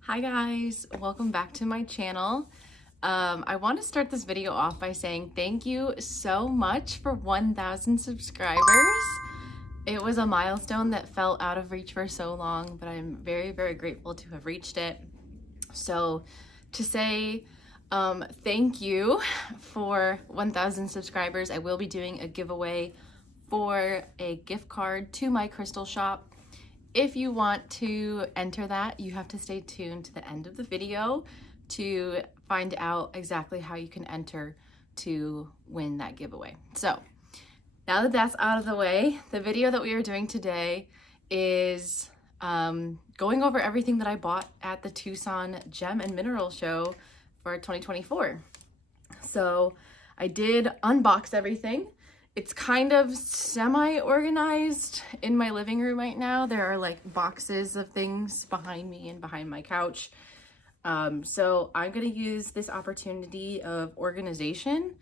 Hi guys, welcome back to my channel. I want to start this video off by saying thank you so much for 1,000 subscribers. It was a milestone that felt out of reach for so long, but I'm very, very grateful to have reached it. So to say thank you for 1,000 subscribers, I will be doing a giveaway for a gift card to my crystal shop. If you want to enter that, you have to stay tuned to the end of the video to find out exactly how you can enter to win that giveaway. So now that that's out of the way, the video that we are doing today is going over everything that I bought at the Tucson Gem and Mineral Show for 2024. So I did unbox everything. It's kind of semi-organized in my living room right now. There are like boxes of things behind me and behind my couch. So I'm gonna use this opportunity of organization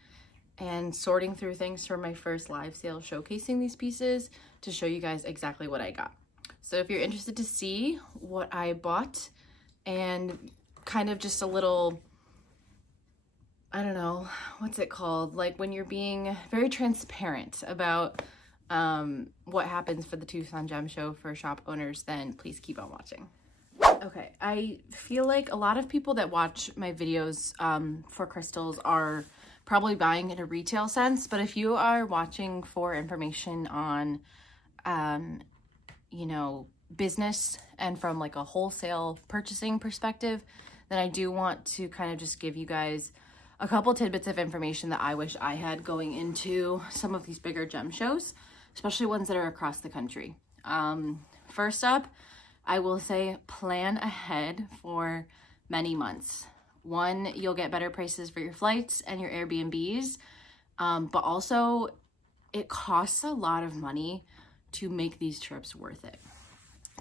and sorting through things for my first live sale showcasing these pieces to show you guys exactly what I got. So if you're interested to see what I bought and kind of just a little, I don't know, what's it called? Like when you're being very transparent about what happens for the Tucson Gem Show for shop owners, then please keep on watching. Okay, I feel like a lot of people that watch my videos for crystals are probably buying in a retail sense, but if you are watching for information on, you know, business and from like a wholesale purchasing perspective, then I do want to kind of just give you guys a couple tidbits of information that I wish I had going into some of these bigger gem shows, especially ones that are across the country. First up, I will say plan ahead for many months. One, you'll get better prices for your flights and your Airbnbs, but also it costs a lot of money to make these trips worth it.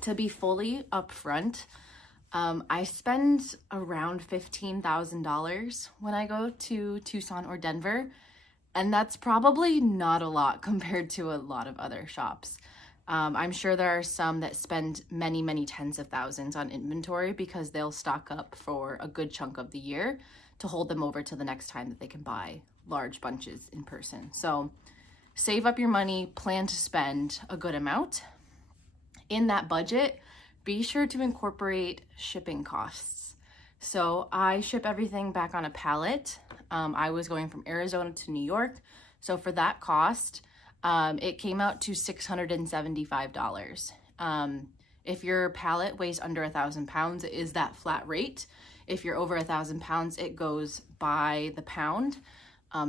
To be fully upfront, I spend around $15,000 when I go to Tucson or Denver, and that's probably not a lot compared to a lot of other shops. I'm sure there are some that spend many, many tens of thousands on inventory because they'll stock up for a good chunk of the year to hold them over to the next time that they can buy large bunches in person. So save up your money, plan to spend a good amount. In that budget, be sure to incorporate shipping costs. So I ship everything back on a pallet. I was going from Arizona to New York. So for that cost, it came out to $675. If your pallet weighs under 1,000 pounds, it is that flat rate. If you're over 1,000 pounds, it goes by the pound.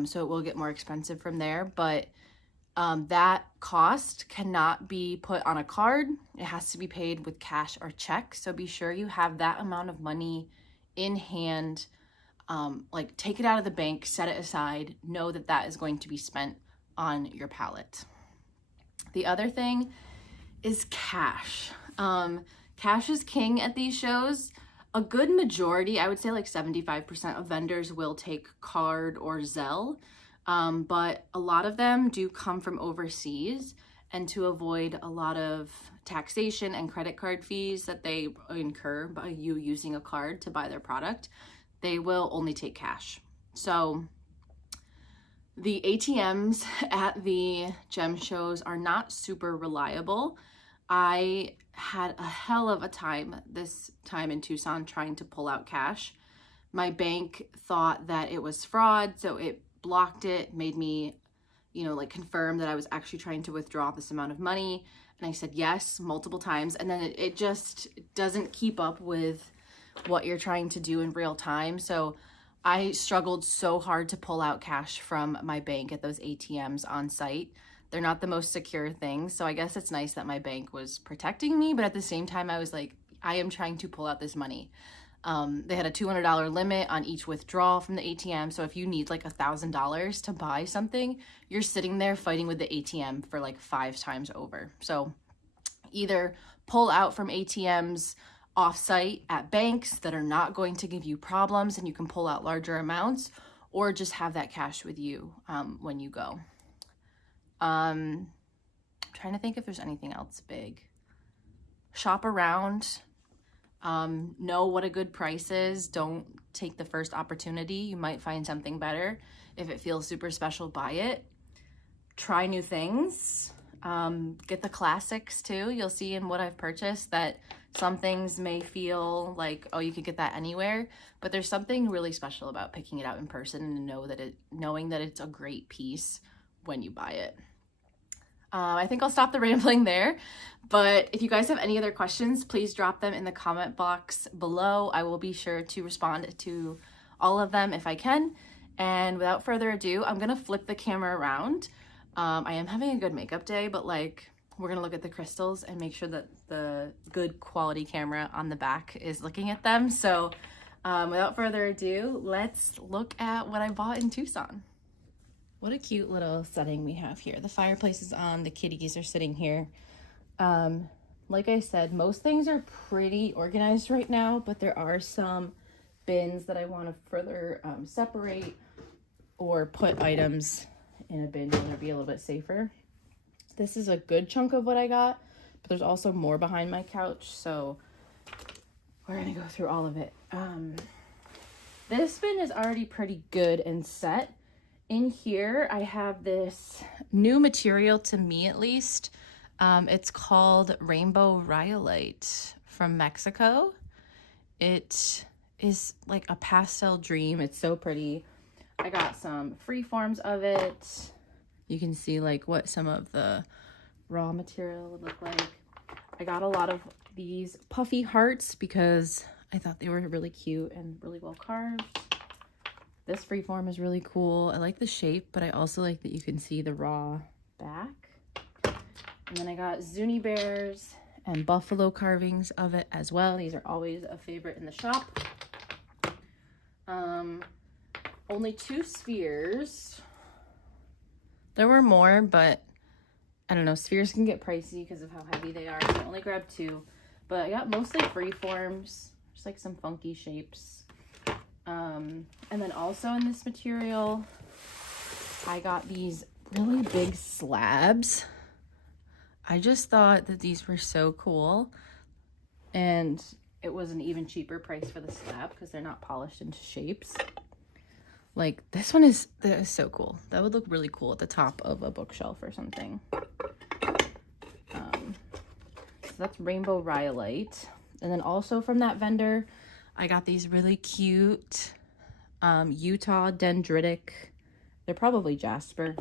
So it will get more expensive from there, but that cost cannot be put on a card. It has to be paid with cash or check. So be sure you have that amount of money in hand. Like take it out of the bank, set it aside, know that that is going to be spent on your pallet. The other thing is cash. Cash is king at these shows. A good majority, I would say like 75% of vendors will take card or Zelle. But a lot of them do come from overseas, and to avoid a lot of taxation and credit card fees that they incur by you using a card to buy their product, they will only take cash. So the ATMs at the gem shows are not super reliable. I had a hell of a time this time in Tucson trying to pull out cash. My bank thought that it was fraud, so it blocked it, made me, you know, like confirm that I was actually trying to withdraw this amount of money. And I said yes multiple times. And then it just doesn't keep up with what you're trying to do in real time. So I struggled so hard to pull out cash from my bank at those ATMs on site. They're not the most secure things. So I guess it's nice that my bank was protecting me. But at the same time, I was like, I am trying to pull out this money. They had a $200 limit on each withdrawal from the ATM. So if you need like $1,000 to buy something, you're sitting there fighting with the ATM for like 5 times over. So either pull out from ATMs off-site at banks that are not going to give you problems and you can pull out larger amounts, or just have that cash with you when you go. I'm trying to think if there's anything else big. Shop around. Know what a good price is. Don't take the first opportunity. You might find something better. If it feels super special, buy it. Try new things. Get the classics too. You'll see in what I've purchased that some things may feel like, oh, you could get that anywhere, but there's something really special about picking it out in person and knowing that it's a great piece when you buy it. I think I'll stop the rambling there, but if you guys have any other questions, please drop them in the comment box below. I will be sure to respond to all of them if I can. And without further ado, I'm gonna flip the camera around. I am having a good makeup day, but like, we're gonna look at the crystals and make sure that the good quality camera on the back is looking at them. So without further ado, let's look at what I bought in Tucson. What a cute little setting we have here. The fireplace is on, the kitties are sitting here. Like I said, most things are pretty organized right now, but there are some bins that I want to further separate or put items in a bin to be a little bit safer. This is a good chunk of what I got, but there's also more behind my couch, so we're gonna go through all of it. This bin is already pretty good and set. In here, I have this new material, to me at least. It's called Rainbow Rhyolite from Mexico. It is like a pastel dream. It's so pretty. I got some free forms of it. You can see like what some of the raw material would look like. I got a lot of these puffy hearts because I thought they were really cute and really well carved. This freeform is really cool. I like the shape, but I also like that you can see the raw back. And then I got Zuni bears and buffalo carvings of it as well. These are always a favorite in the shop. Only 2 spheres. There were more, but I don't know. Spheres can get pricey because of how heavy they are. So I only grabbed 2. But I got mostly freeforms. Just like some funky shapes. And then also in this material, I got these really big slabs. I just thought that these were so cool. And it was an even cheaper price for the slab because they're not polished into shapes. Like, this one is so cool. That would look really cool at the top of a bookshelf or something. So that's Rainbow Rhyolite. And then also from that vendor, I got these really cute Utah dendritic. They're probably jasper.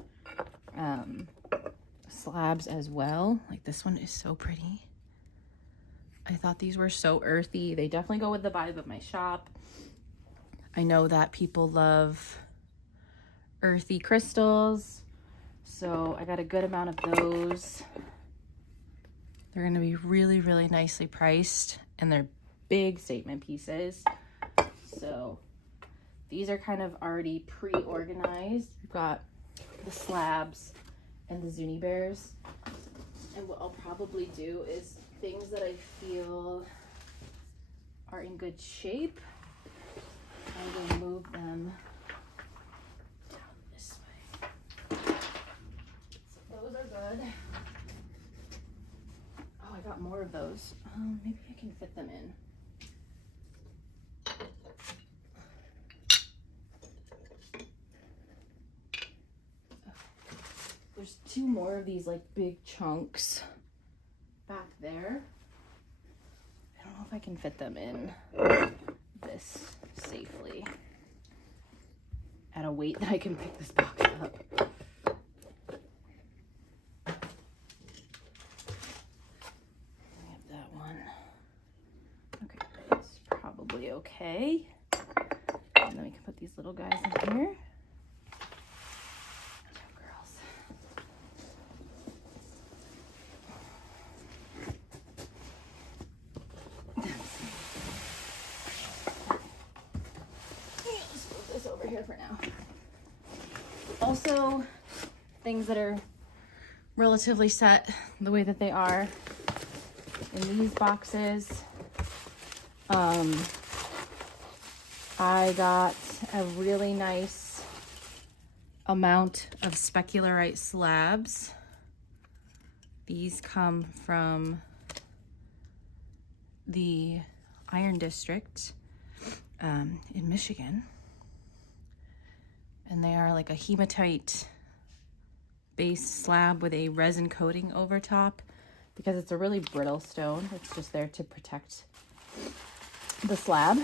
Slabs as well. Like, this one is so pretty. I thought these were so earthy. They definitely go with the vibe of my shop. I know that people love earthy crystals, so I got a good amount of those. They're going to be really, really nicely priced, and they're big statement pieces. So these are kind of already pre-organized. We've got the slabs and the Zuni bears. And what I'll probably do is things that I feel are in good shape, I will move them down this way. So those are good. Oh, I got more of those. Maybe I can fit them in. There's 2 more of these like big chunks back there. I don't know if I can fit them in this safely at a weight that I can pick this box up. I have that one. Okay, it's probably okay. And then we can put these little guys in here. Here for now. Also, things that are relatively set the way that they are in these boxes. I got a really nice amount of specularite slabs. These come from the Iron District in Michigan. And they are like a hematite base slab with a resin coating over top because it's a really brittle stone. It's just there to protect the slab.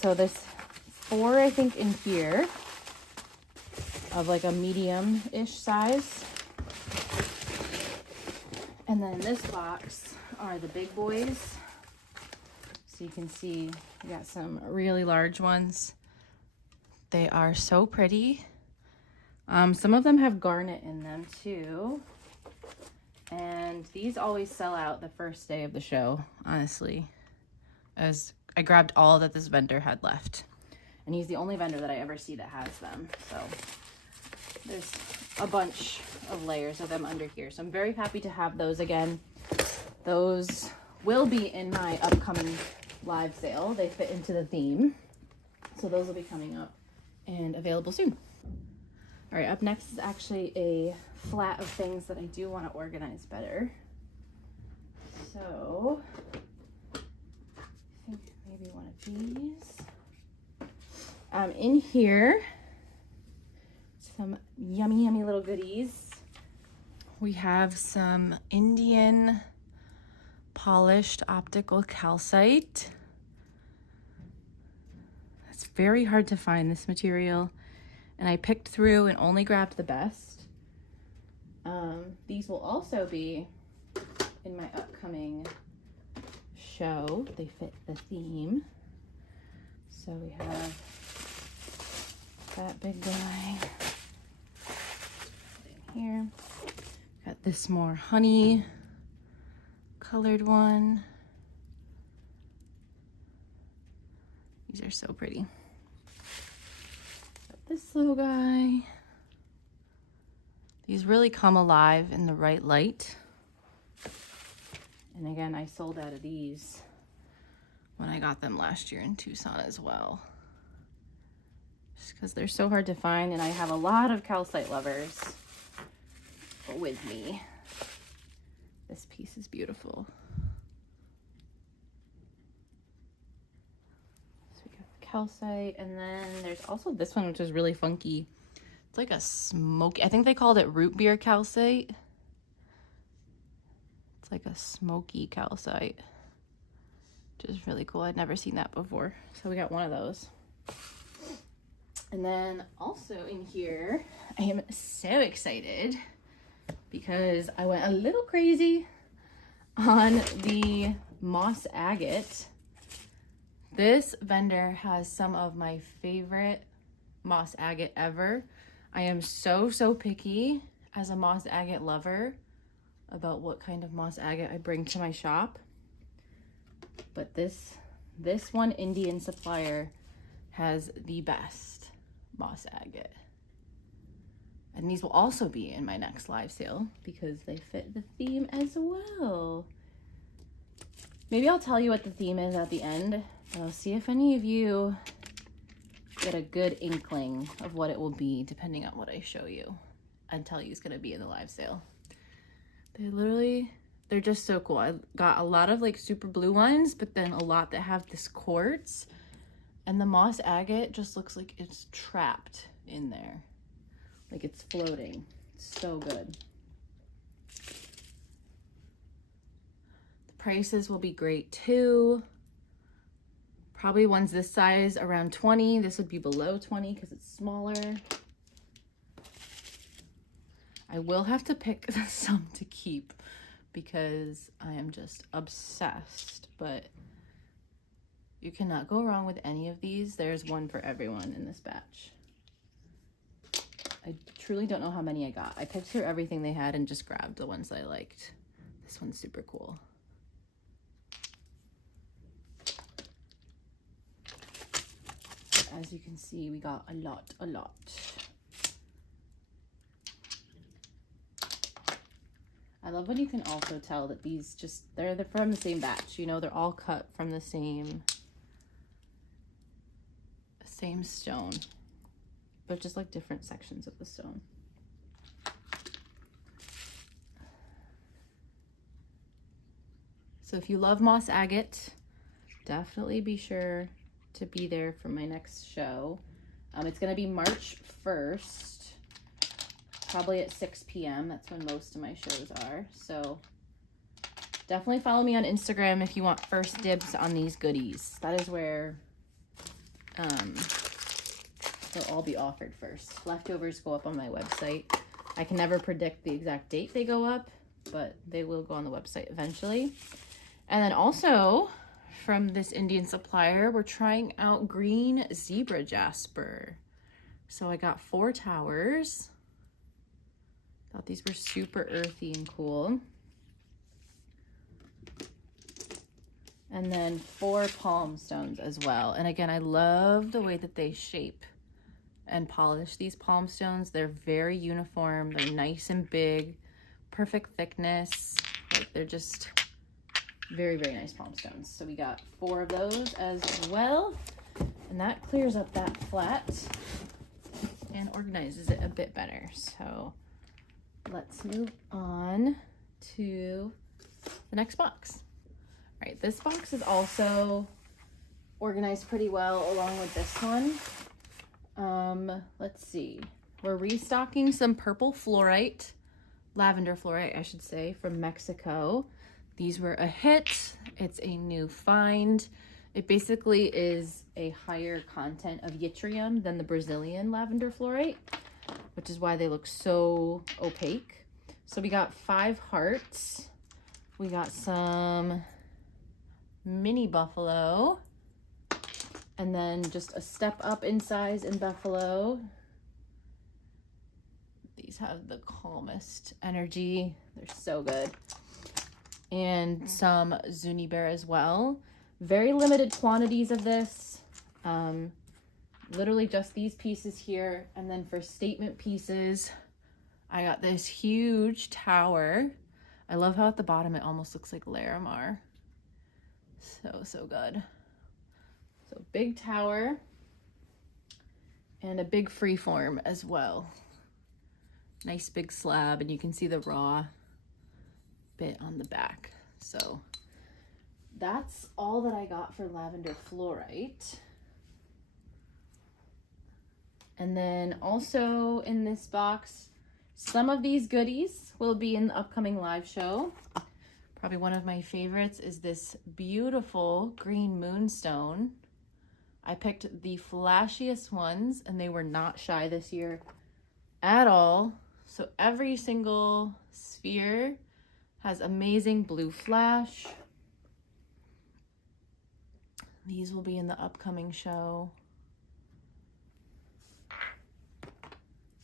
So there's 4, I think, in here of like a medium-ish size. And then in this box are the big boys. So you can see we got some really large ones. They are so pretty. Some of them have garnet in them too. And these always sell out the first day of the show, honestly, as I grabbed all that this vendor had left. And he's the only vendor that I ever see that has them. So there's a bunch of layers of them under here. So I'm very happy to have those again. Those will be in my upcoming live sale. They fit into the theme. So those will be coming up and available soon. All right, up next is actually a flat of things that I do want to organize better. So I think maybe one of these. In here, some yummy, yummy little goodies. We have some Indian polished optical calcite. It's very hard to find this material, and I picked through and only grabbed the best. These will also be in my upcoming show. They fit the theme. So we have that big guy in here. Got this more honey colored one. These are so pretty. Got this little guy. These really come alive in the right light. And again, I sold out of these when I got them last year in Tucson as well. Just because they're so hard to find, and I have a lot of calcite lovers with me. This piece is beautiful. So we got the calcite, and then there's also this one, which is really funky. It's like a smoky, I think they called it root beer calcite. It's like a smoky calcite, which is really cool. I'd never seen that before. So we got one of those. And then also in here, I am so excited because I went a little crazy on the moss agate. This vendor has some of my favorite moss agate ever. I am so picky as a moss agate lover about what kind of moss agate I bring to my shop. But this one Indian supplier has the best moss agate. And these will also be in my next live sale because they fit the theme as well. Maybe I'll tell you what the theme is at the end. I'll see if any of you get a good inkling of what it will be depending on what I show you and tell you it's gonna be in the live sale. They're just so cool. I got a lot of like super blue ones, but then a lot that have this quartz, and the moss agate just looks like it's trapped in there. Like it's floating. It's so good. The prices will be great too. Probably ones this size around 20. This would be below 20 because it's smaller. I will have to pick some to keep because I am just obsessed, but you cannot go wrong with any of these. There's one for everyone in this batch. I truly don't know how many I got. I picked through everything they had and just grabbed the ones that I liked. This one's super cool. As you can see, we got a lot. I love when you can also tell that these they're from the same batch, you know, they're all cut from the same stone, but just like different sections of the stone. So if you love moss agate, definitely be sure to be there for my next show. It's going to be March 1st, probably at 6 p.m. That's when most of my shows are. So definitely follow me on Instagram if you want first dibs on these goodies. That is where they'll all be offered first. Leftovers go up on my website. I can never predict the exact date they go up, but they will go on the website eventually. And then also from this Indian supplier, we're trying out green zebra jasper. So I got 4 towers. Thought these were super earthy and cool. And then 4 palm stones as well. And again, I love the way that they shape and polish these palm stones. They're very uniform. They're nice and big, perfect thickness. Like, they're just very, very nice palm stones. So we got 4 of those as well. And that clears up that flat and organizes it a bit better. So let's move on to the next box. All right, this box is also organized pretty well along with this one. Let's see. We're restocking some purple fluorite, lavender fluorite, I should say, from Mexico. These were a hit. It's a new find. It basically is a higher content of yttrium than the Brazilian lavender fluorite, which is why they look so opaque. So we got 5 hearts. We got some mini buffalo, and then just a step up in size in buffalo. These have the calmest energy. They're so good. And some Zuni bear as well. Very limited quantities of this. Literally just these pieces here. And then for statement pieces, I got this huge tower. I love how at the bottom it almost looks like Larimar. So good. So big tower and a big freeform as well. Nice big slab, and you can see the raw bit on the back. So that's all that I got for lavender fluorite. And then also in this box, some of these goodies will be in the upcoming live show. Probably one of my favorites is this beautiful green moonstone. I picked the flashiest ones, and they were not shy this year at all. So every single sphere has amazing blue flash. These will be in the upcoming show.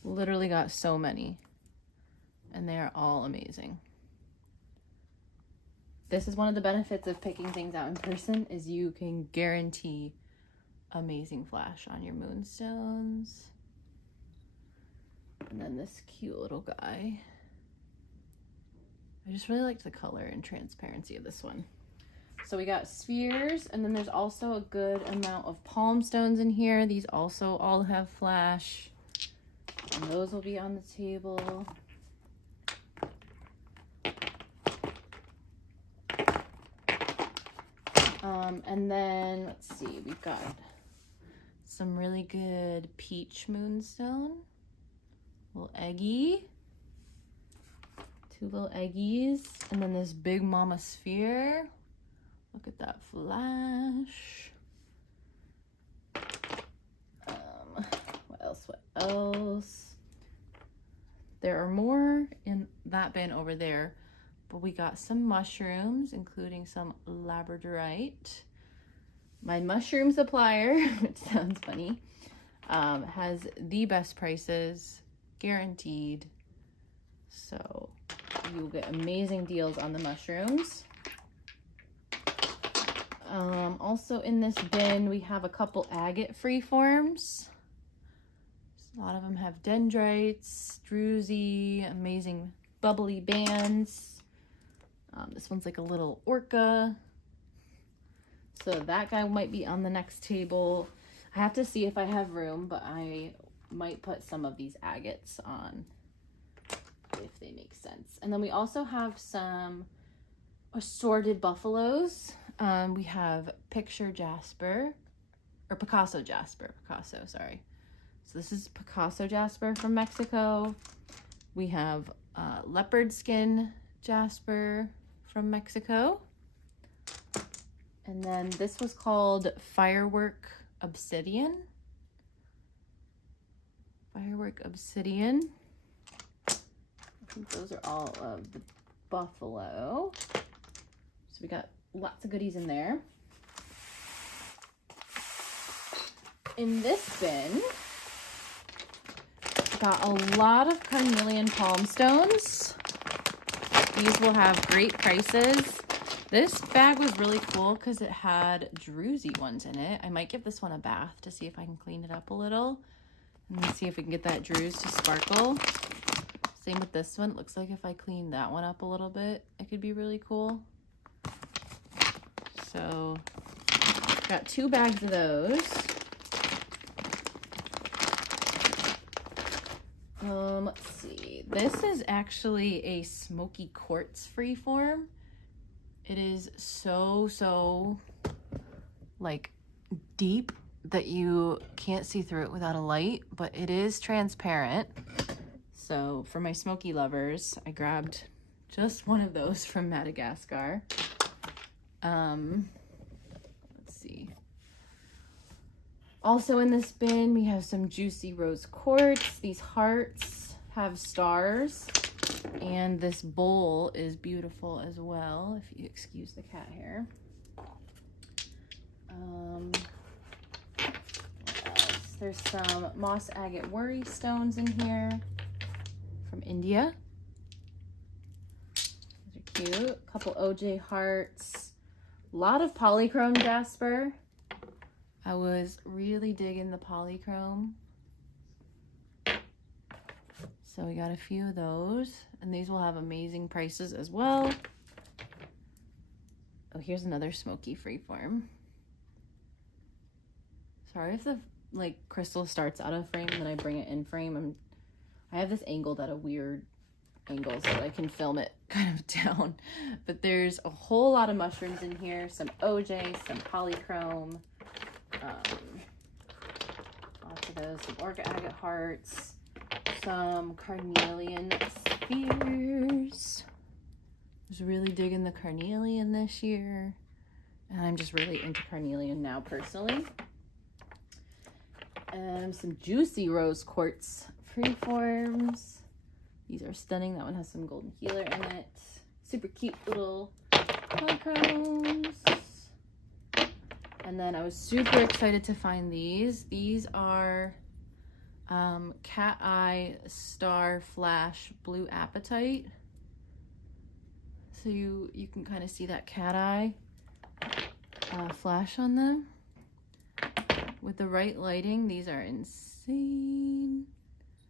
Literally got so many, and they are all amazing. This is one of the benefits of picking things out in person, is you can guarantee amazing flash on your moonstones. And then this cute little guy. I just really liked the color and transparency of this one. So we got spheres, and then there's also a good amount of palm stones in here. These also all have flash, and those will be on the table. And then let's see, we've got some really good peach moonstone, little eggy, 2 little eggies, and then this big mama sphere. Look at that flash. What else? There are more in that bin over there, but we got some mushrooms, including some labradorite. My mushroom supplier, which sounds funny, has the best prices, guaranteed. So you'll get amazing deals on the mushrooms. Also in this bin, we have a couple agate freeforms. A lot of them have dendrites, druzy, amazing bubbly bands. This one's like a little orca. So that guy might be on the next table. I have to see if I have room, but I might put some of these agates on if they make sense. And then we also have some assorted buffaloes. We have Picture Jasper, or Picasso Jasper, sorry. So this is Picasso Jasper from Mexico. We have leopard skin Jasper from Mexico. And then this was called Firework Obsidian. Firework Obsidian. I think those are all of the buffalo. So we got lots of goodies in there. In this bin, got a lot of carnelian palm stones. These will have great prices. This bag was really cool because it had druzy ones in it. I might give this one a bath to see if I can clean it up a little. And see if we can get that druze to sparkle. Same with this one. It looks like if I clean that one up a little bit, it could be really cool. So, got 2 bags of those. Let's see. This is actually a smoky quartz freeform. It is so like deep that you can't see through it without a light, but it is transparent. So for my smoky lovers, I grabbed just one of those from Madagascar. Let's see. Also in this bin, we have some juicy rose quartz. These hearts have stars. And this bowl is beautiful as well, if you excuse the cat hair. What else? There's some moss agate worry stones in here from India. Those are cute. A couple OJ hearts. A lot of polychrome jasper. I was really digging the polychrome. So we got a few of those, and these will have amazing prices as well. Oh, here's another smoky freeform. Sorry if the crystal starts out of frame and then I bring it in frame. I have this angled at a weird angle so that I can film it kind of down. But there's a whole lot of mushrooms in here. Some OJ, some polychrome, lots of those, some orchid agate hearts, some carnelian spheres. I was really digging the carnelian this year, and I'm just really into carnelian now personally. And some juicy rose quartz freeforms. These are stunning. That one has some golden healer in it. Super cute little polychromes. And then I was super excited to find these. These are Cat Eye Star Flash Blue Apatite. So you can kind of see that cat eye flash on them. With the right lighting, these are insane.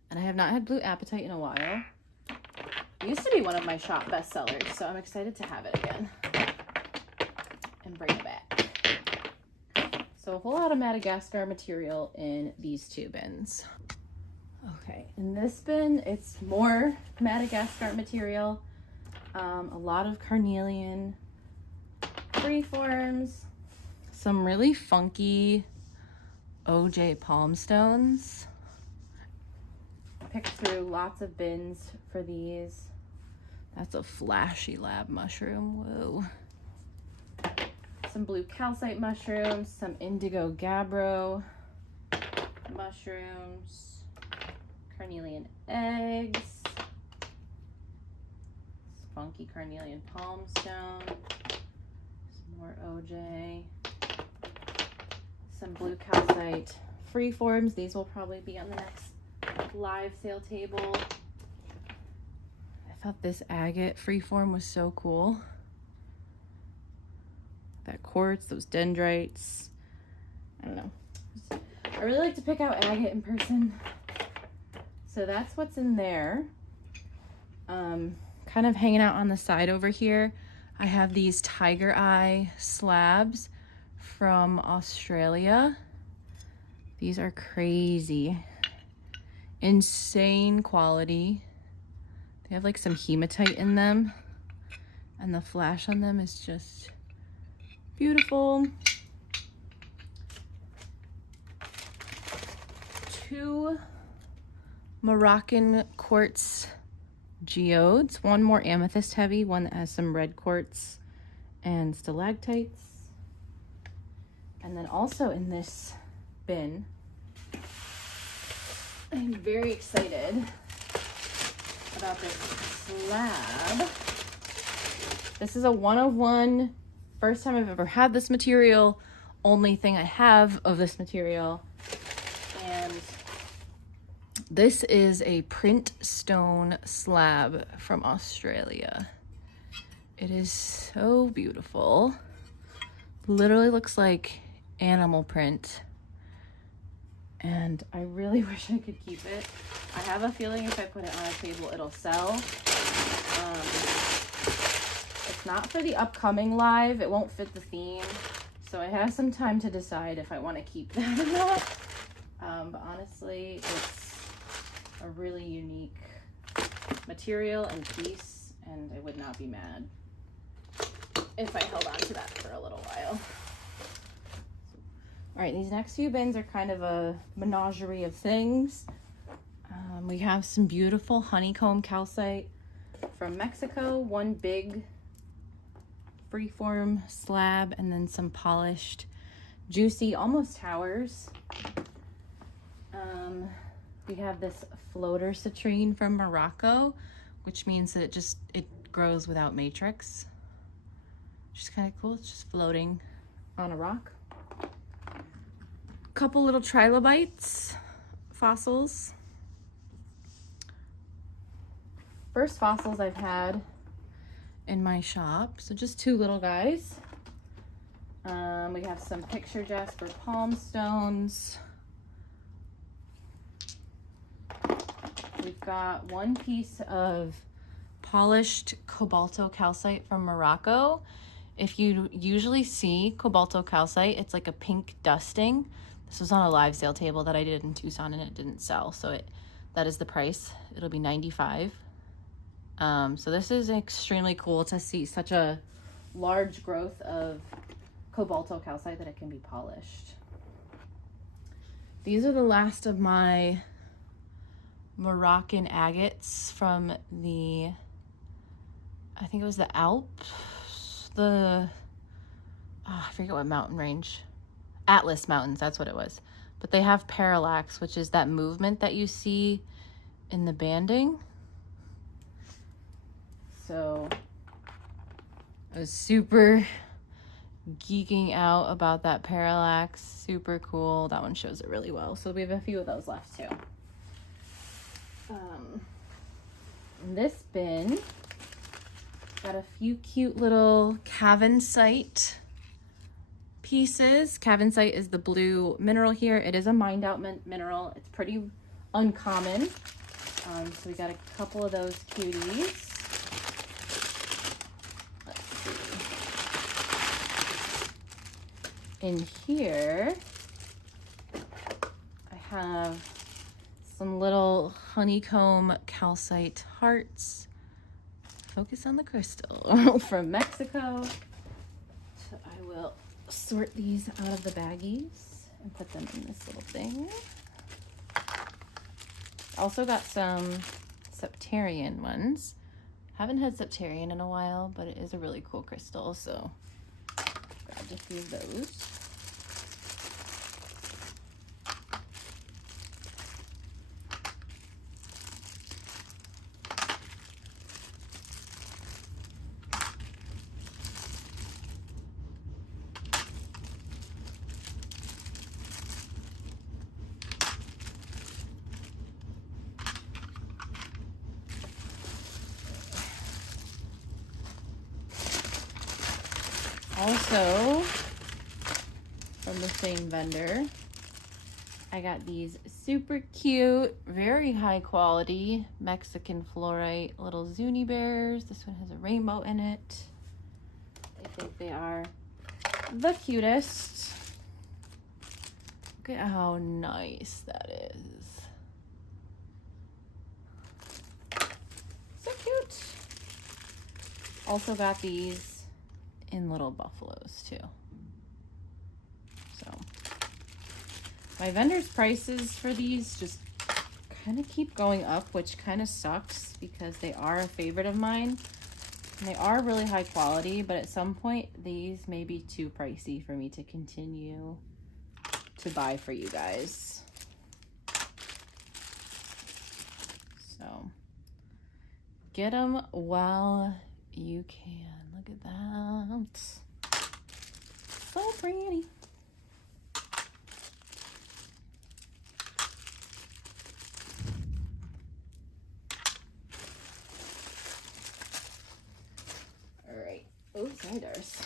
And I have not had Blue Apatite in a while. It used to be one of my shop bestsellers, so I'm excited to have it again and bring it back. So a whole lot of Madagascar material in these 2 bins. Okay, in this bin, it's more Madagascar material. A lot of carnelian freeforms, some really funky OJ palm stones. Picked through lots of bins for these. That's a flashy lab mushroom. Whoa. Some blue calcite mushrooms, some indigo gabbro mushrooms, carnelian eggs, funky carnelian palm stone, some more OJ, some blue calcite freeforms. These will probably be on the next live sale table. I thought this agate freeform was so cool. That quartz, those dendrites. I don't know. I really like to pick out agate in person. So that's what's in there. Kind of hanging out on the side over here, I have these tiger eye slabs from Australia. These are crazy. Insane quality. They have like some hematite in them. And the flash on them is just beautiful. 2 Moroccan quartz geodes, one more amethyst heavy, one that has some red quartz and stalactites. And then also in this bin, I'm very excited about this slab. This is a 1/1, first time I've ever had this material, only thing I have of this material. And this is a print stone slab from Australia. It is so beautiful. Literally looks like animal print. And I really wish I could keep it. I have a feeling if I put it on a table, it'll sell. It's not for the upcoming live. It won't fit the theme. So I have some time to decide if I want to keep that or not. But honestly, it's a really unique material and piece, and I would not be mad if I held on to that for a little while. All right, these next few bins are kind of a menagerie of things. We have some beautiful honeycomb calcite from Mexico, one big freeform slab, and then some polished, juicy, almost towers. We have this floater citrine from Morocco, which means that it grows without matrix. Which is kind of cool. It's just floating on a rock. Couple little trilobites, fossils. First fossils I've had in my shop. So just 2 little guys. We have some picture jasper palm stones. We've got one piece of polished cobalto calcite from Morocco. If you usually see cobalto calcite, it's like a pink dusting. This was on a live sale table that I did in Tucson and it didn't sell. So that is the price. It'll be $95. So this is extremely cool to see such a large growth of cobalto calcite that it can be polished. These are the last of my Moroccan agates from I think it was the Alps, I forget what mountain range. Atlas Mountains, that's what it was. But they have parallax, which is that movement that you see in the banding. So I was super geeking out about that parallax. Super cool. That one shows it really well. So we have a few of those left too. In this bin, got a few cute little cavensite pieces. Cavensite is the blue mineral here. It is a mined out mineral. It's pretty uncommon. So we got a couple of those cuties. Let's see. In here, I have some little honeycomb calcite hearts. Focus on the crystal from Mexico. So I will sort these out of the baggies and put them in this little thing. Also got some septarian ones. Haven't had septarian in a while, but it is a really cool crystal, so grabbed a few of those. Also, from the same vendor, I got these super cute, very high quality Mexican fluorite little Zuni bears. This one has a rainbow in it. I think they are the cutest. Look at how nice that is. So cute. Also got these in little buffaloes too. So my vendor's prices for these just kind of keep going up, which kind of sucks because they are a favorite of mine. And they are really high quality, but at some point these may be too pricey for me to continue to buy for you guys. So get them while you can. Look at that. So pretty. All right. Oh, ciders.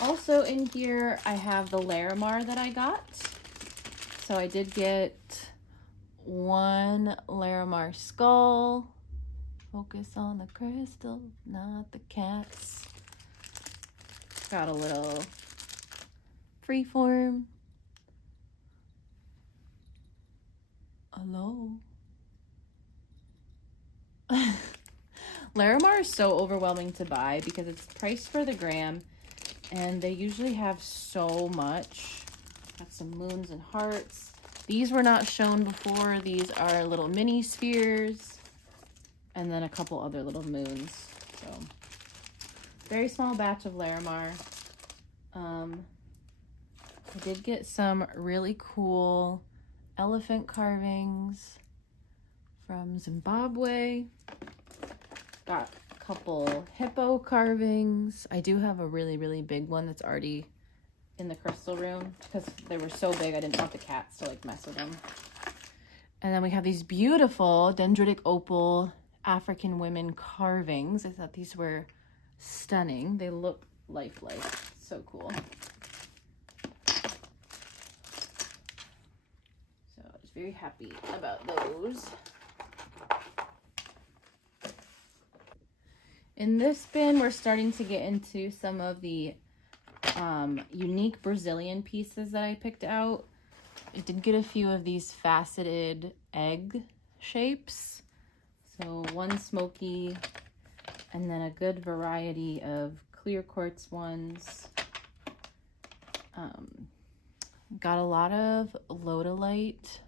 Also in here, I have the Larimar that I got. So I did get one Larimar skull. Focus on the crystal, not the cats. Got a little freeform. Hello. Larimar is so overwhelming to buy because it's priced for the gram. And they usually have so much. Got some moons and hearts. These were not shown before. These are little mini spheres. And then a couple other little moons. So, very small batch of Larimar. I did get some really cool elephant carvings from Zimbabwe. Got couple hippo carvings. I do have a really, really big one that's already in the crystal room because they were so big I didn't want the cats to like mess with them. And then we have these beautiful dendritic opal African women carvings. I thought these were stunning. They look lifelike. So cool. So I was very happy about those. In this bin, we're starting to get into some of the unique Brazilian pieces that I picked out. I did get a few of these faceted egg shapes. So one smoky, and then a good variety of clear quartz ones. Got a lot of lodolite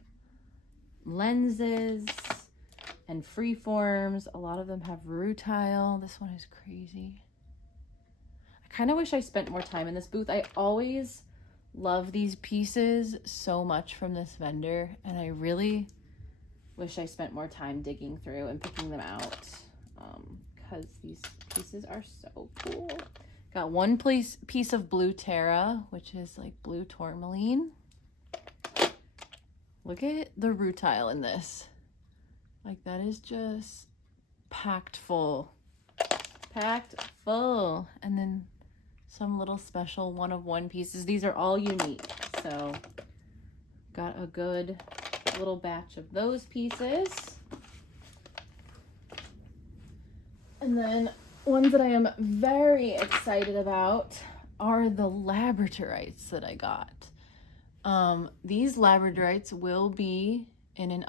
lenses and freeforms. A lot of them have rutile. This one is crazy. I kind of wish I spent more time in this booth. I always love these pieces so much from this vendor, and I really wish I spent more time digging through and picking them out because these pieces are so cool. Got one piece of blue Terra, which is like blue tourmaline. Look at the rutile in this. Like, that is just packed full. Packed full. And then some little special one-of-one pieces. These are all unique. So, got a good little batch of those pieces. And then ones that I am very excited about are the labradorites that I got. These labradorites will be in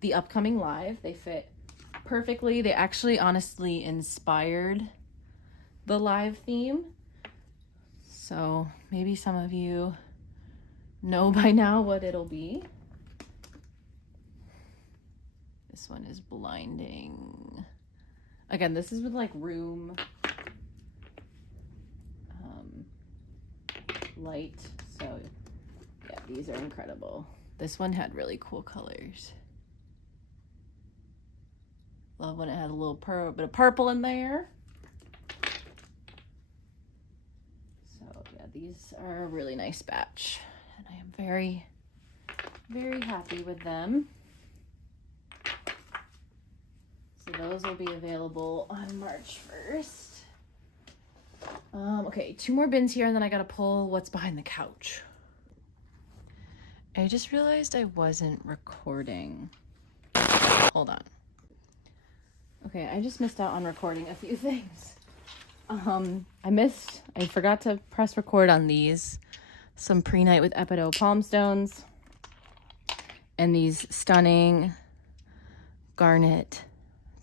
the upcoming live. They fit perfectly. They actually honestly inspired the live theme. So maybe some of you know by now what it'll be. This one is blinding. Again, this is with like room light. So yeah, these are incredible. This one had really cool colors. Love when it had a little bit of purple in there. So yeah, these are a really nice batch. And I am very, very happy with them. So those will be available on March 1st. Okay, 2 more bins here, and then I gotta pull what's behind the couch. I just realized I wasn't recording. Hold on. Okay, I just missed out on recording a few things. I forgot to press record on these. some pre-night with Epido palm stones, and these stunning garnet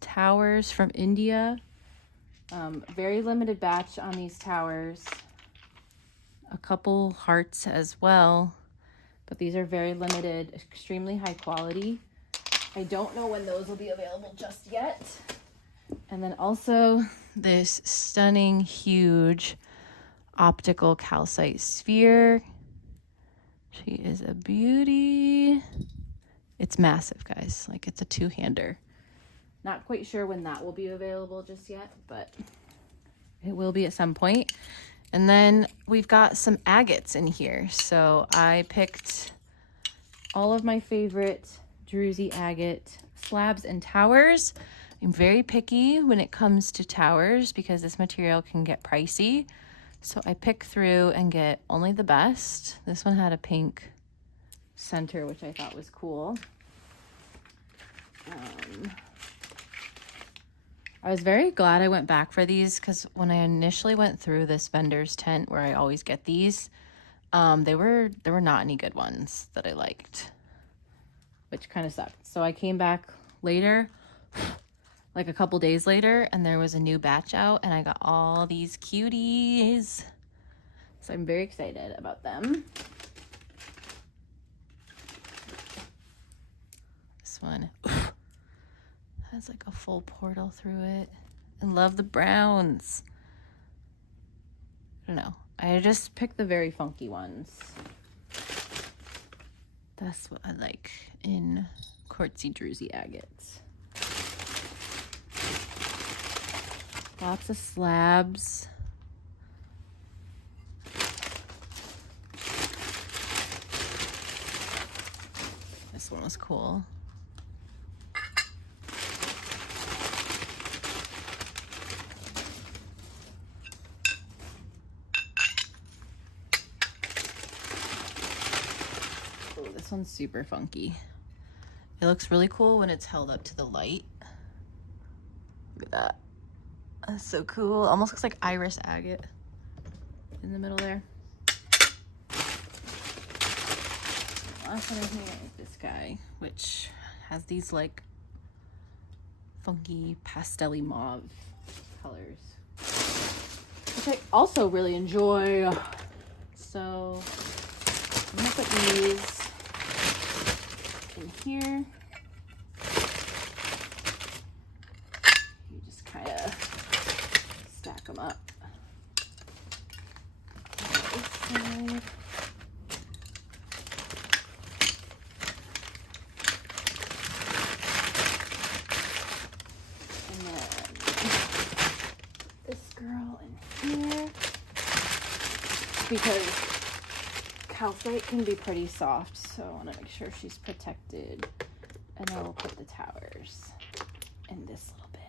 towers from India. Very limited batch on these towers. A couple hearts as well, but these are very limited, extremely high quality. I don't know when those will be available just yet. And then also this stunning, huge optical calcite sphere. She is a beauty. It's massive, guys. Like, it's a two-hander. Not quite sure when that will be available just yet, but it will be at some point. And then we've got some agates in here. So I picked all of my favorite druzy agate slabs and towers. I'm very picky when it comes to towers because this material can get pricey. So I pick through and get only the best. This one had a pink center, which I thought was cool. I was very glad I went back for these because when I initially went through this vendor's tent where I always get these, there were not any good ones that I liked, which kind of sucked. So I came back later, like a couple days later, and there was a new batch out and I got all these cuties. So I'm very excited about them. This one has like a full portal through it. I love the browns. I don't know. I just picked the very funky ones. That's what I like in quartzy druzy agates. Lots of slabs. This one was cool. This one's super funky. It looks really cool when it's held up to the light. Look at that. That's so cool. Almost looks like iris agate in the middle there. Last one I think is this guy, which has these like funky pastel-y mauve colors, which I also really enjoy. So I'm gonna put these in here. You just kind of stack them up. This side. And then this girl in here, because calcite can be pretty soft, so I want to make sure she's protected. And then we'll put the towers in this little bin.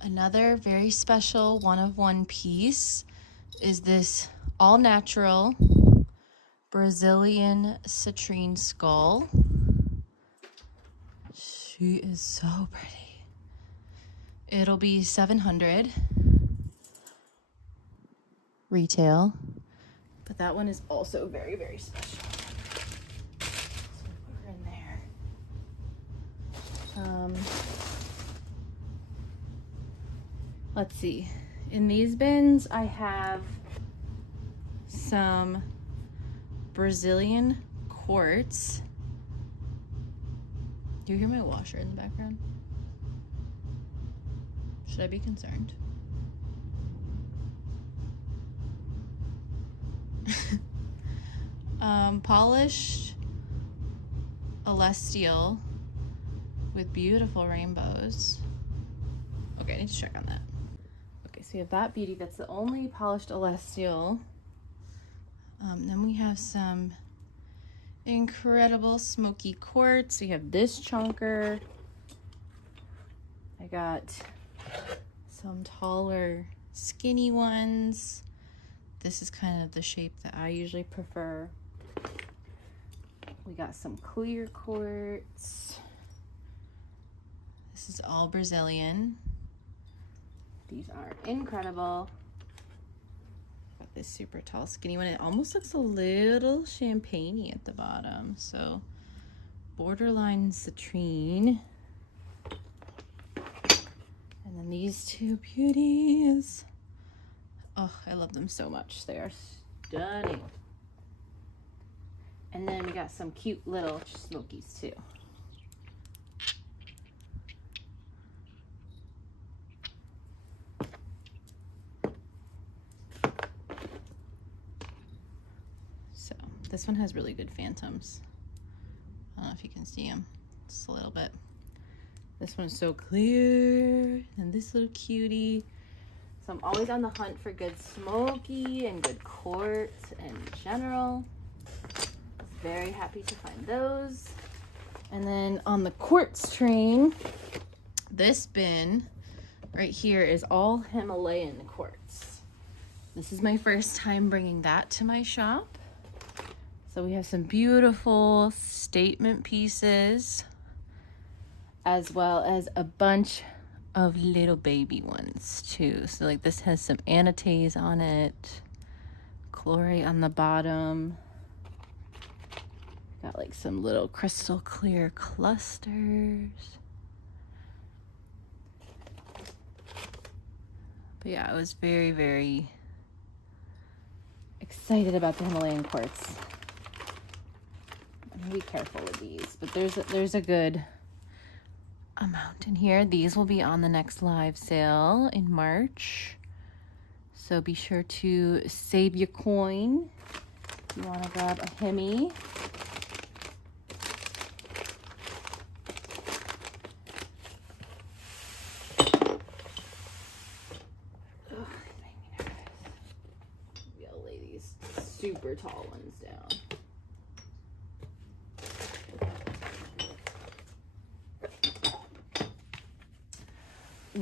Another very special one-of-one piece is this all-natural Brazilian citrine skull. She is so pretty. It'll be $700 retail, but that one is also very, very special. So we're in there. Let's see. In these bins, I have some Brazilian quartz. Do you hear my washer in the background? Should I be concerned? Polished celestial with beautiful rainbows. Okay, I need to check on that. Okay, so we have that beauty. That's the only polished celestial. Then we have some incredible smoky quartz. We have this chunker. I got some taller, skinny ones. This is kind of the shape that I usually prefer. We got some clear quartz. This is all Brazilian. These are incredible. Got this super tall skinny one. It almost looks a little champagne-y at the bottom. So borderline citrine. And then these two beauties. Oh, I love them so much. They are stunning. And then we got some cute little smokies too. So this one has really good phantoms. I don't know if you can see them. Just a little bit. This one's so clear. And this little cutie. So I'm always on the hunt for good smoky and good quartz in general. Very happy to find those. And then on the quartz train, this bin right here is all Himalayan quartz. This is my first time bringing that to my shop. So we have some beautiful statement pieces, as well as a bunch of little baby ones too. So like this has some anites on it, chlorate on the bottom. Got like some little crystal clear clusters. But yeah, I was very, very excited about the Himalayan quartz. I'm gonna be careful with these, but there's a good amount in here. These will be on the next live sale in March. So be sure to save your coin if you want to grab a Hemi. Super tall ones down.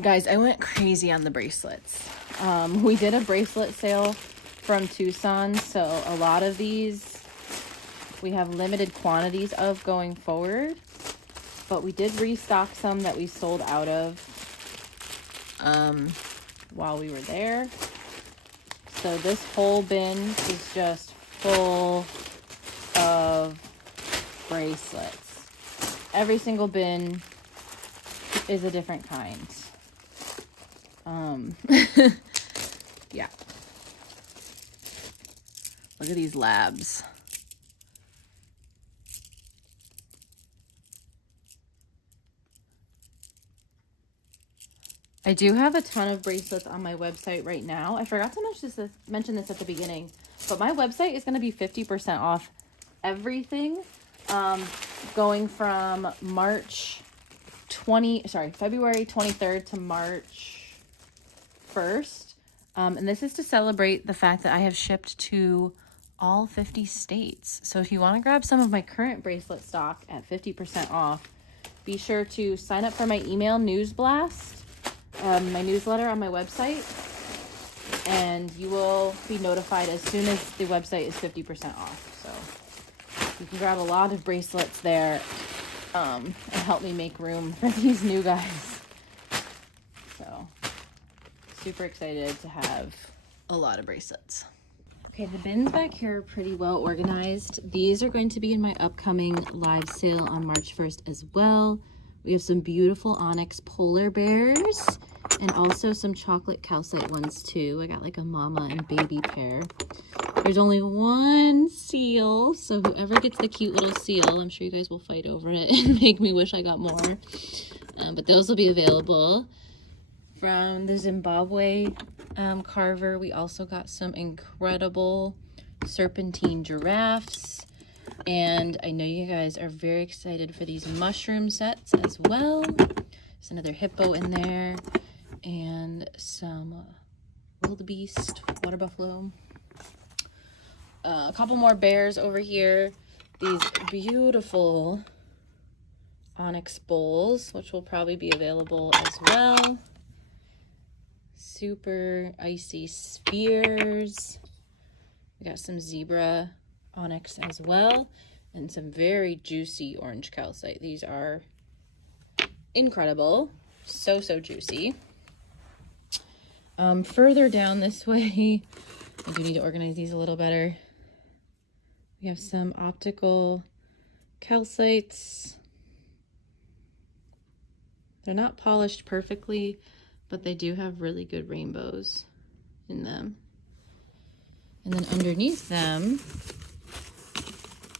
Guys, I went crazy on the bracelets. We did a bracelet sale from Tucson, so a lot of these we have limited quantities of going forward, but we did restock some that we sold out of while we were there. So this whole bin is just full of bracelets. Every single bin is a different kind. Yeah. Look at these labs. I do have a ton of bracelets on my website right now. I forgot to mention this at the beginning, but my website is going to be 50% off everything, going from February 23rd to March 1st. And this is to celebrate the fact that I have shipped to all 50 states. So if you want to grab some of my current bracelet stock at 50% off, be sure to sign up for my email news blast. My newsletter on my website, and you will be notified as soon as the website is 50% off. So you can grab a lot of bracelets there and help me make room for these new guys. So super excited to have a lot of bracelets. Okay, the bins back here are pretty well organized. These are going to be in my upcoming live sale on March 1st as well. We have some beautiful onyx polar bears and also some chocolate calcite ones too. I got like a mama and baby pair. There's only one seal, so whoever gets the cute little seal, I'm sure you guys will fight over it and make me wish I got more. But those will be available. From the Zimbabwe carver, we also got some incredible serpentine giraffes. And I know you guys are very excited for these mushroom sets as well. There's another hippo in there and some wildebeest, water buffalo. A couple more bears over here. These beautiful onyx bowls, which will probably be available as well. Super icy spheres. We got some zebra onyx as well, and some very juicy orange calcite. These are incredible. So juicy. Further down this way, I do need to organize these a little better. We have some optical calcites. They're not polished perfectly, but they do have really good rainbows in them. And then underneath them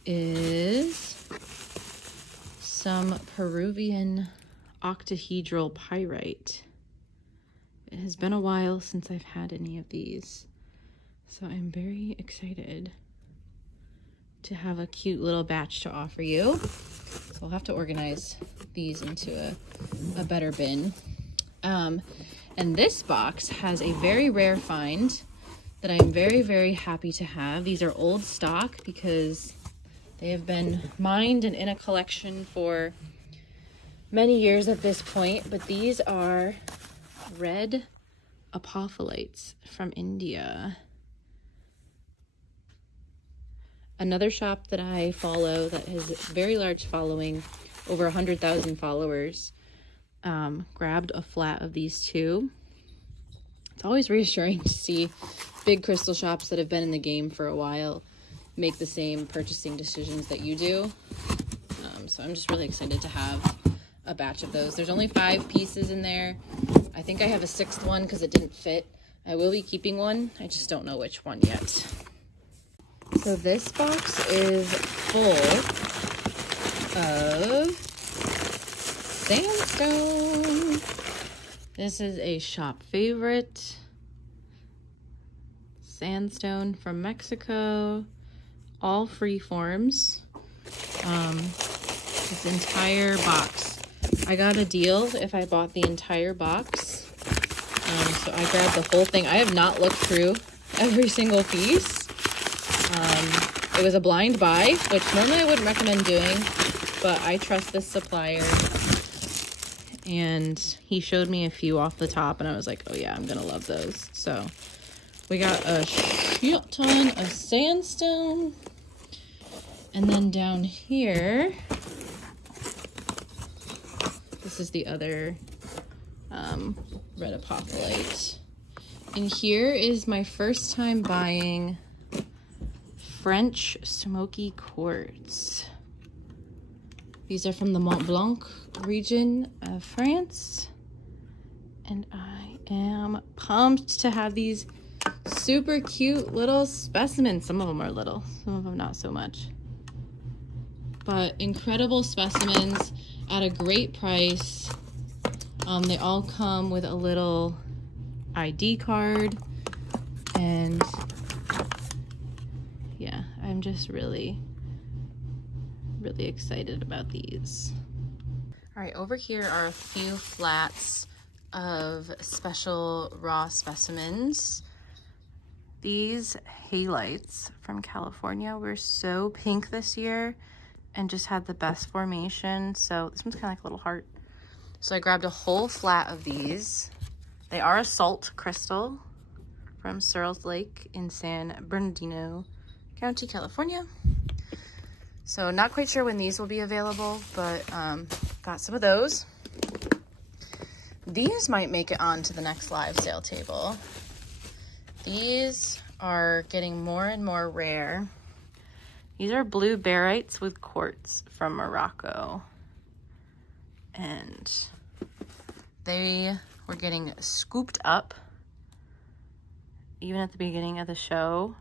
is some Peruvian octahedral pyrite. It has been a while since I've had any of these, so I'm very excited to have a cute little batch to offer you. So I'll have to organize these into a better bin. And this box has a very rare find that I'm very, very happy to have. These are old stock because they have been mined and in a collection for many years at this point, but these are red apopholites from India. Another shop that I follow that has a very large following, over 100,000 followers, grabbed a flat of these too. It's always reassuring to see big crystal shops that have been in the game for a while make the same purchasing decisions that you do. So I'm just really excited to have a batch of those. There's only 5 pieces in there. I think I have a 6th one because it didn't fit. I will be keeping one. I just don't know which one yet. So this box is full of sandstone. This is a shop favorite. Sandstone from Mexico. All free forms. This entire box. I got a deal if I bought the entire box. So I grabbed the whole thing. I have not looked through every single piece. It was a blind buy, which normally I wouldn't recommend doing, but I trust this supplier. And he showed me a few off the top, and I was like, oh yeah, I'm gonna love those. So we got a shit ton of sandstone. And then down here, this is the other red apophyllite. And here is my first time buying French smoky quartz. These are from the Mont Blanc region of France. And I am pumped to have these super cute little specimens. Some of them are little, some of them not so much. But incredible specimens at a great price. They all come with a little ID card. And yeah, I'm just really excited about these. All right, over here are a few flats of special raw specimens. These halites from California were so pink this year and just had the best formation. So this one's kind of like a little heart. So I grabbed a whole flat of these. They are a salt crystal from Searles Lake in San Bernardino County, California. So not quite sure when these will be available, but got some of those. These might make it onto the next live sale table. These are getting more and more rare. These are blue barites with quartz from Morocco. And they were getting scooped up even at the beginning of the show.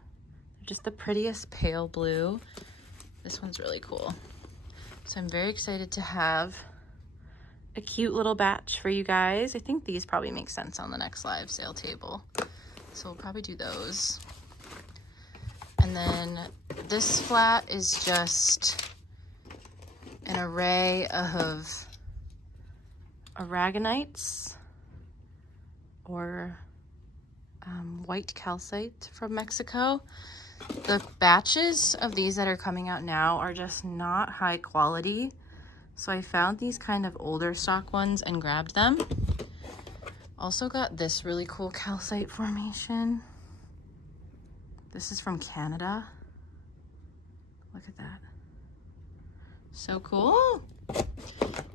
They're just the prettiest pale blue. This one's really cool. So I'm very excited to have a cute little batch for you guys. I think these probably make sense on the next live sale table. So we'll probably do those. And then this flat is just an array of aragonites or white calcite from Mexico. The batches of these that are coming out now are just not high quality. So I found these kind of older stock ones and grabbed them. Also got this really cool calcite formation. This is from Canada. Look at that. So cool.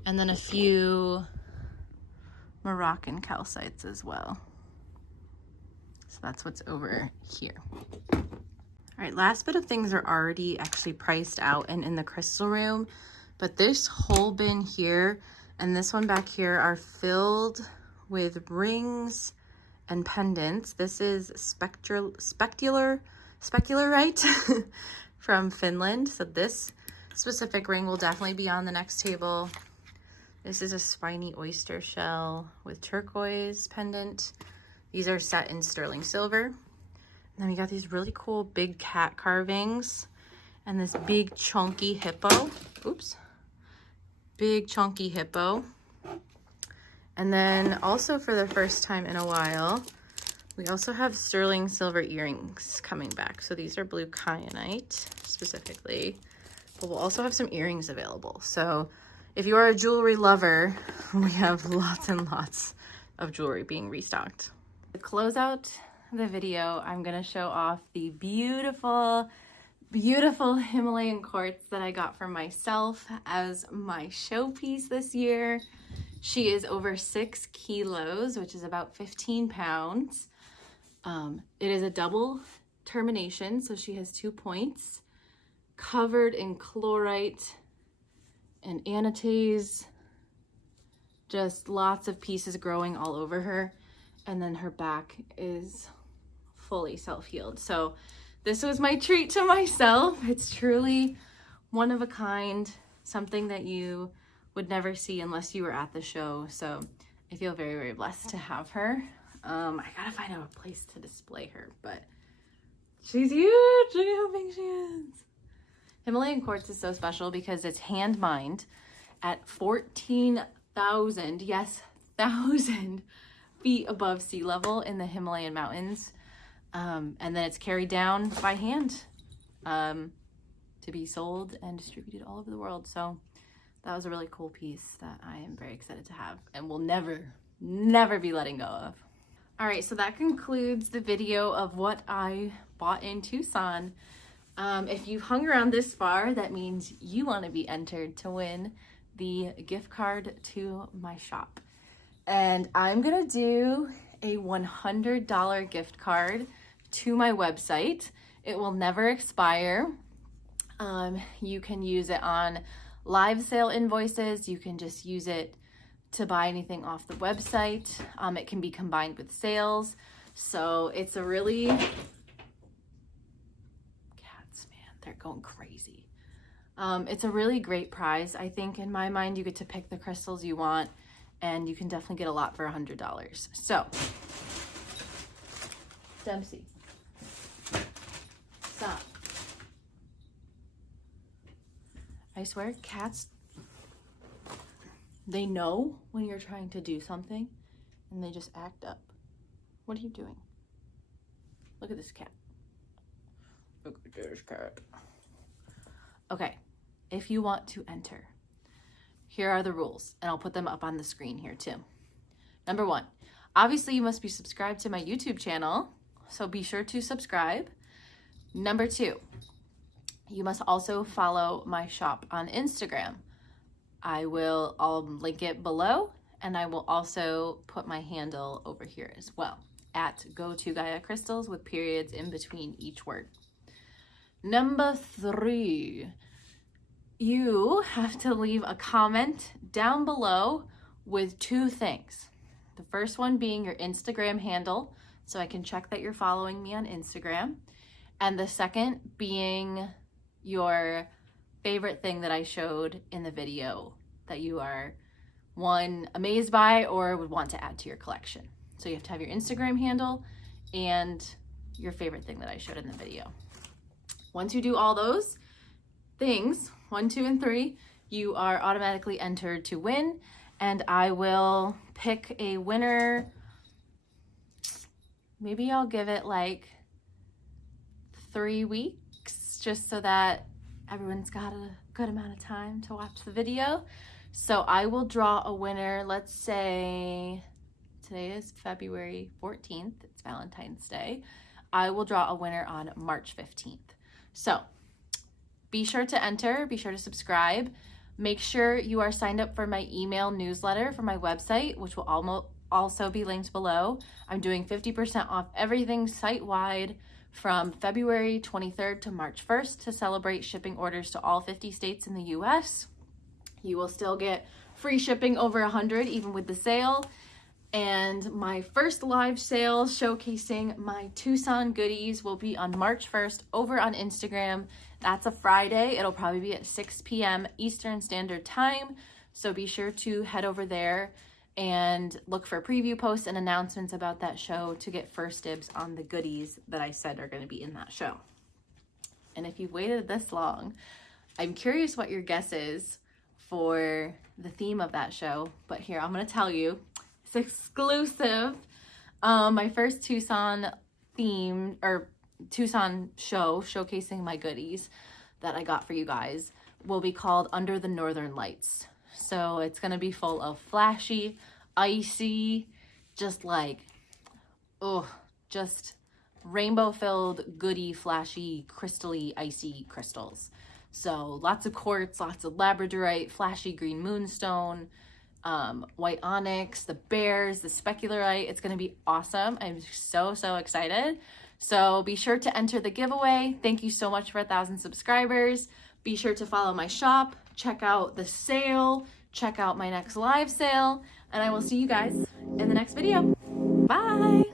And then a few Moroccan calcites as well. So that's what's over here. All right, last bit of things are already actually priced out and in the crystal room, but this whole bin here and this one back here are filled with rings and pendants. This is specularite from Finland. So this specific ring will definitely be on the next table. This is a spiny oyster shell with turquoise pendant. These are set in sterling silver. And then we got these really cool big cat carvings and this big chunky hippo. Oops. Big chunky hippo. And then also for the first time in a while, we also have sterling silver earrings coming back. So these are blue kyanite specifically, but we'll also have some earrings available. So if you are a jewelry lover, we have lots and lots of jewelry being restocked. To close out the video, I'm gonna show off the beautiful, beautiful Himalayan quartz that I got for myself as my showpiece this year. She is over 6 kilos, which is about 15 pounds. It is a double termination, so she has 2 points, covered in chlorite and anatase, just lots of pieces growing all over her, and then her back is fully self-healed. So this was my treat to myself. It's truly one of a kind, something that you would never see unless you were at the show. So I feel very, very blessed to have her. I gotta find out a place to display her, but she's huge. Look at how big she is. Himalayan quartz is so special because it's hand mined at 14,000, yes, 1,000 feet above sea level in the Himalayan mountains. And then it's carried down by hand to be sold and distributed all over the world. So that was a really cool piece that I am very excited to have and will never, never be letting go of. All right, so that concludes the video of what I bought in Tucson. If you've hung around this far, that means you want to be entered to win the gift card to my shop. And I'm gonna do a $100 gift card to my website. It will never expire. You can use it on live sale invoices. You can just use it to buy anything off the website. It can be combined with sales. So it's a really, cats, man, they're going crazy. It's a really great prize. I think in my mind, you get to pick the crystals you want and you can definitely get a lot for $100. So, Dempsey, stop. I swear, cats, they know when you're trying to do something and they just act up. What are you doing? Look at this cat. Look at this cat. Okay, if you want to enter, here are the rules, and I'll put them up on the screen here too. Number 1, obviously you must be subscribed to my YouTube channel, so be sure to subscribe. Number 2, you must also follow my shop on Instagram. I'll link it below, and I will also put my handle over here as well, at @GoToGaiaCrystals with periods in between each word. Number 3, you have to leave a comment down below with 2 things. The first one being your Instagram handle, so I can check that you're following me on Instagram. And the second being your favorite thing that I showed in the video that you are, 1, amazed by or would want to add to your collection. So you have to have your Instagram handle and your favorite thing that I showed in the video. Once you do all those things, 1, 2, and 3, you are automatically entered to win, and I will pick a winner. Maybe I'll give it like 3 weeks, just so that everyone's got a good amount of time to watch the video. So I will draw a winner. Let's say today is February 14th. It's Valentine's Day. I will draw a winner on March 15th. So be sure to enter, be sure to subscribe. Make sure you are signed up for my email newsletter for my website, which will also be linked below. I'm doing 50% off everything site-wide from February 23rd to March 1st to celebrate shipping orders to all 50 states in the US. You will still get free shipping over 100 even with the sale. And my first live sale showcasing my Tucson goodies will be on March 1st over on Instagram. That's a Friday. It'll probably be at 6 p.m. Eastern Standard Time. So be sure to head over there and look for preview posts and announcements about that show to get first dibs on the goodies that I said are going to be in that show. And if you've waited this long, I'm curious what your guess is for the theme of that show. But here, I'm going to tell you. It's exclusive. My first Tucson theme or Tucson show showcasing my goodies that I got for you guys will be called Under the Northern Lights. So it's going to be full of flashy, icy, just like, just rainbow filled, goody, flashy, crystally, icy crystals. So lots of quartz, lots of labradorite, flashy green moonstone, white onyx, the bears, the specularite. It's going to be awesome. I'm so excited. So be sure to enter the giveaway. Thank you so much for 1,000 subscribers. Be sure to follow my shop, check out the sale, check out my next live sale, and I will see you guys in the next video. Bye.